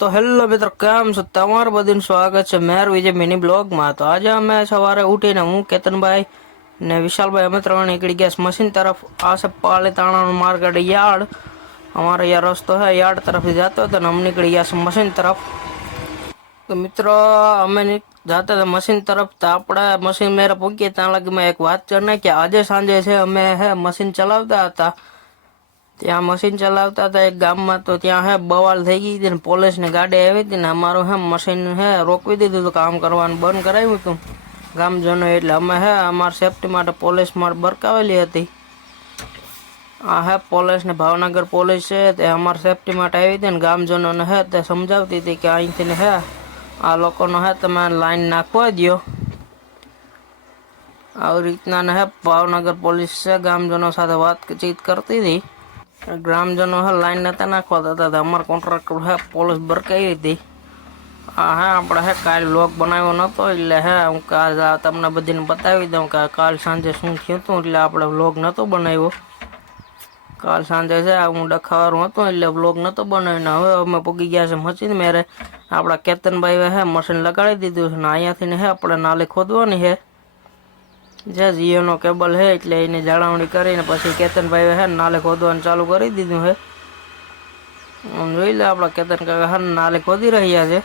તો હેલો મિત્રો, કેમ છો? તમારું બધું સ્વાગત છે મેર વિજય મિની બ્લોગમાં। તો આજે અમે સવારે ઉઠીને હું કેતનભાઈ ને વિશાલભાઈ અમે ત્રણ નીકળી ગયા મશીન તરફ। આ છે પાલીતાણાનો માર્ગ યાર્ડ, અમારો યાર રસ્તો है યાર્ડ તરફથી જતો હતો ને અમે નીકળી ગયા મશીન તરફ। તો મિત્રો અમે જતા હતા મશીન તરફ, તો આપણે મશીન મેરે પહોંચીએ ત્યાં લગી મેં એક વાત કરી નાખી। આજે સાંજે છે અમે હે મશીન ચલાવતા હતા, ત્યાં મશીન ચલાવતા હતા એક ગામમાં, તો ત્યાં હે બવાલ થઈ ગઈ હતી ને પોલીસની ગાડી આવી હતી ને અમારું હે મશીન હે રોકવી દીધું હતું, કામ કરવાનું બંધ કરાવ્યું હતું ગામજનો। એટલે અમે હે અમારી સેફટી માટે પોલીસ બરકાવેલી હતી। આ હે પોલીસ ને ભાવનગર પોલીસ છે, તે અમારી સેફટી માટે આવી હતી ને ગામજનોને હે તે સમજાવતી હતી કે અહીંથી હે આ લોકોનો હે તમે લાઈન નાખવા દો। આવી રીતના ને હે ભાવનગર પોલીસ છે ગામજનો સાથે વાતચીત કરતી હતી। ગ્રામજનો હે લાઈન નતા નાખવા દેતા, અમારા કોન્ટ્રાક્ટર હે પોલીસ બરકાવી હતી। આ હે આપણે હે કાલ વ્લોગ બનાવ્યો નહોતો, એટલે હે હું કાલ તમને બધીને બતાવી દઉં કે કાલ સાંજે શું થયું હતું, એટલે આપણે વ્લોગ નહોતો બનાવ્યો। કાલ સાંજે છે હું ડખાવાનું હતું એટલે વ્લોગ નહોતો બનાવીને હવે અમે પૂગી ગયા છે મશીન મેરે। આપણા કેતનભાઈ હે મશીન લગાડી દીધું છે ને અહીંયાથી હે આપણે નાલી ખોદવાની છે, જે જીઓનો કેબલ હે એટલે એની જાળવણી કરીને પછી કેતનભાઈ હે નાલે ખોદવાનું ચાલુ કરી દીધું છે। જોઈ લે આપણા કેતન કાકા હે નાલે ખોદી રહ્યા છે।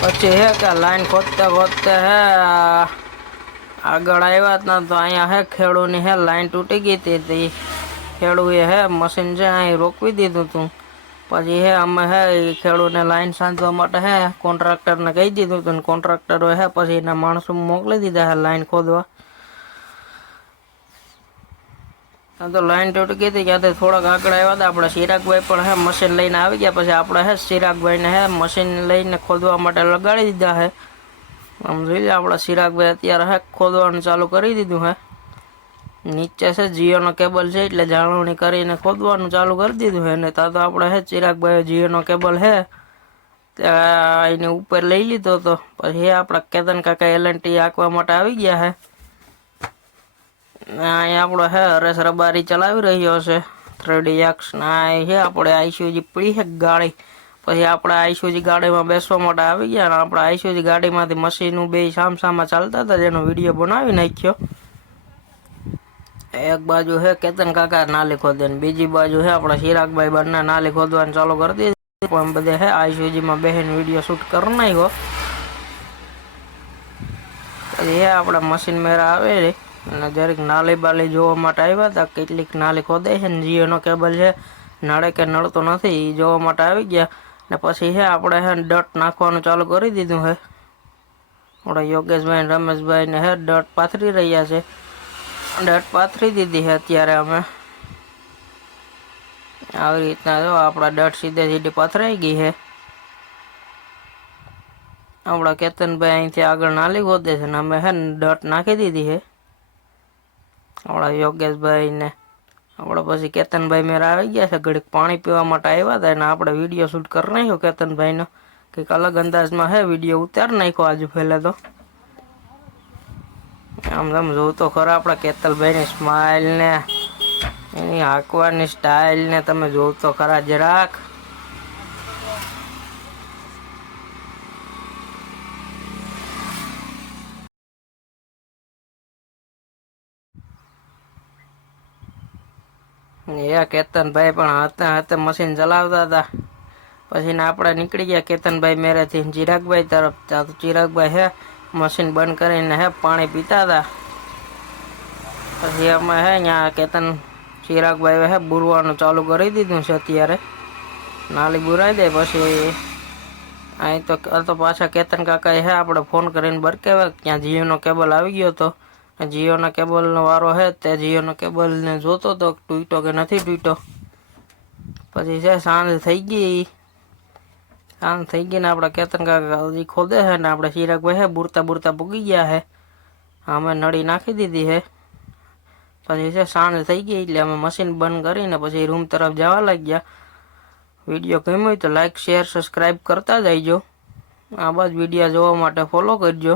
પછી હે કે લાઈન ખોદતા ખોદતા હે આગળ આવ્યા હતા તો અહીંયા હે ખેડૂની હે લાઈન તૂટી ગઈ હતી, ખેડૂએ હે મશીન છે અહીં રોકવી દીધું હતું। પછી હે અમે હે ખેડૂને લાઈન સાંધવા માટે હે કોન્ટ્રાક્ટરને કહી દીધું હતું ને કોન્ટ્રાક્ટરો હે પછી એના માણસો મોકલી દીધા હે લાઈન ખોદવા। તો લાઈન તૂટી ગઈ હતી ત્યાંથી થોડાક આગળ આવ્યા હતા આપણે ચિરાગભાઈ પણ હે મશીન લઈને આવી ગયા। પછી આપણે હે ચિરાગભાઈને હે મશીન લઈને ખોદવા માટે લગાડી દીધા હે। આમ જોઈ લે આપણા ચિરાગભાઈ અત્યારે હે ખોદવાનું ચાલુ કરી દીધું હે। નીચે છે જીઓનો કેબલ છે એટલે જાળવણી કરીને ખોદવાનું ચાલુ કરી દીધું હે ને ત્યાં તો આપણે હે ચિરાગભાઈ જીઓનો કેબલ હે ત્યાં એને ઉપર લઈ લીધો હતો। પછી હે આપણા કેતન કાકા એલએનટી આંકવા માટે આવી ગયા હે। અહીંયા આપણો હે હરેશ રબારી ચલાવી રહ્યો છે 3DX ના હે આપણે આઈસુજી પડી છે ગાડી। પછી આપણે આઈસુજી ગાડીમાં બેસવા માટે આવી ગયા ને આપણે આઈસુજી ગાડીમાંથી મશીનનું બે સામસામા ચાલતા હતા જેનો વિડીયો બનાવી નાખ્યો। એક બાજુ હે કેતન કાકા નાલી ખોદે ને બીજી બાજુ હે આપણા ચિરાગભાઈ બંને નાલી ખોદવાનું ચાલુ કરી દીધું, પણ બધે હે આઈસુજીમાં બેહીન વિડીયો શૂટ કરી નાખ્યો। પછી હે આપણા મશીન મેરા આવે અને જરીક નાલી બાલી જોવા માટે આવ્યા હતા, કેટલીક નાલી ખોદાય છે ને જીઓનો કેબલ છે નળે કે નળતો નથી એ જોવા માટે આવી ગયા। ને પછી હે આપણે હે ડટ નાખવાનું ચાલુ કરી દીધું હે। આપણા યોગેશભાઈ ને રમેશભાઈ ને હે ડટ પાથરી રહ્યા છે, ડટ પાથરી દીધી છે અત્યારે અમે। આવી રીતના જો આપણા ડટ સીધે સીધી પાથરાઈ ગઈ છે। આપણા કેતનભાઈ અહીંથી આગળ નાલી ખોદે છે ને અમે હે ડટ નાખી દીધી છે। આપણા યોગેશભાઈ ને આપણે પછી કેતનભાઈ મેરા આવી ગયા છે, ઘડીક પાણી પીવા માટે આવ્યા હતા ને આપણે વિડીયો શૂટ કરી નાખ્યો કેતનભાઈનો, કંઈક અલગ અંદાજમાં હે વિડીયો ઉતારી નાખ્યો આજુ પહેલાં તો। આમ તમે જોવું તો ખરા આપણા કેતનભાઈની સ્માઇલ ને એની હાંકવાની સ્ટાઇલ ને તમે જોવું તો ખરા જરાક। એ કેતનભાઈ પણ હાથે હાથે મશીન ચલાવતા હતા। પછી ને આપણે નીકળી ગયા કેતનભાઈ મેરેથી ચિરાગભાઈ તરફ। ત્યાં તો ચિરાગભાઈ હે મશીન બંધ કરીને હે પાણી પીતા હતા। પછી અમે હે અહીંયા કેતન ચિરાગભાઈ હે બુરવાનું ચાલુ કરી દીધું છે અત્યારે, નાલી બુરાઈ દે પછી અહીં તો પાછા કેતન કાકાએ હે આપણે ફોન કરીને બરકાવ્યા ત્યાં જીઓનો કેબલ આવી ગયો હતો। જીઓના કેબલનો વારો હે તે જીઓનો કેબલને જોતો તો તૂટ્યો કે નથી તૂટ્યો। પછી છે સાંજ થઈ ગઈ, સાંજ થઈ ગઈ ને આપણા કેતન કાકા હજી ખોદે છે ને આપણે ચિરાગભાઈ હે બુરતા બુરતા પૂગી ગયા છે, અમે નળી નાખી દીધી છે। પછી છે સાંજ થઈ ગઈ એટલે અમે મશીન બંધ કરીને પછી રૂમ તરફ જવા લાગ્યા। વિડીયો ગમ્યો હોય તો લાઈક શેર સબસ્ક્રાઈબ કરતા જઈજો, આ બાદ વિડીયો જોવા માટે ફોલો કરજો।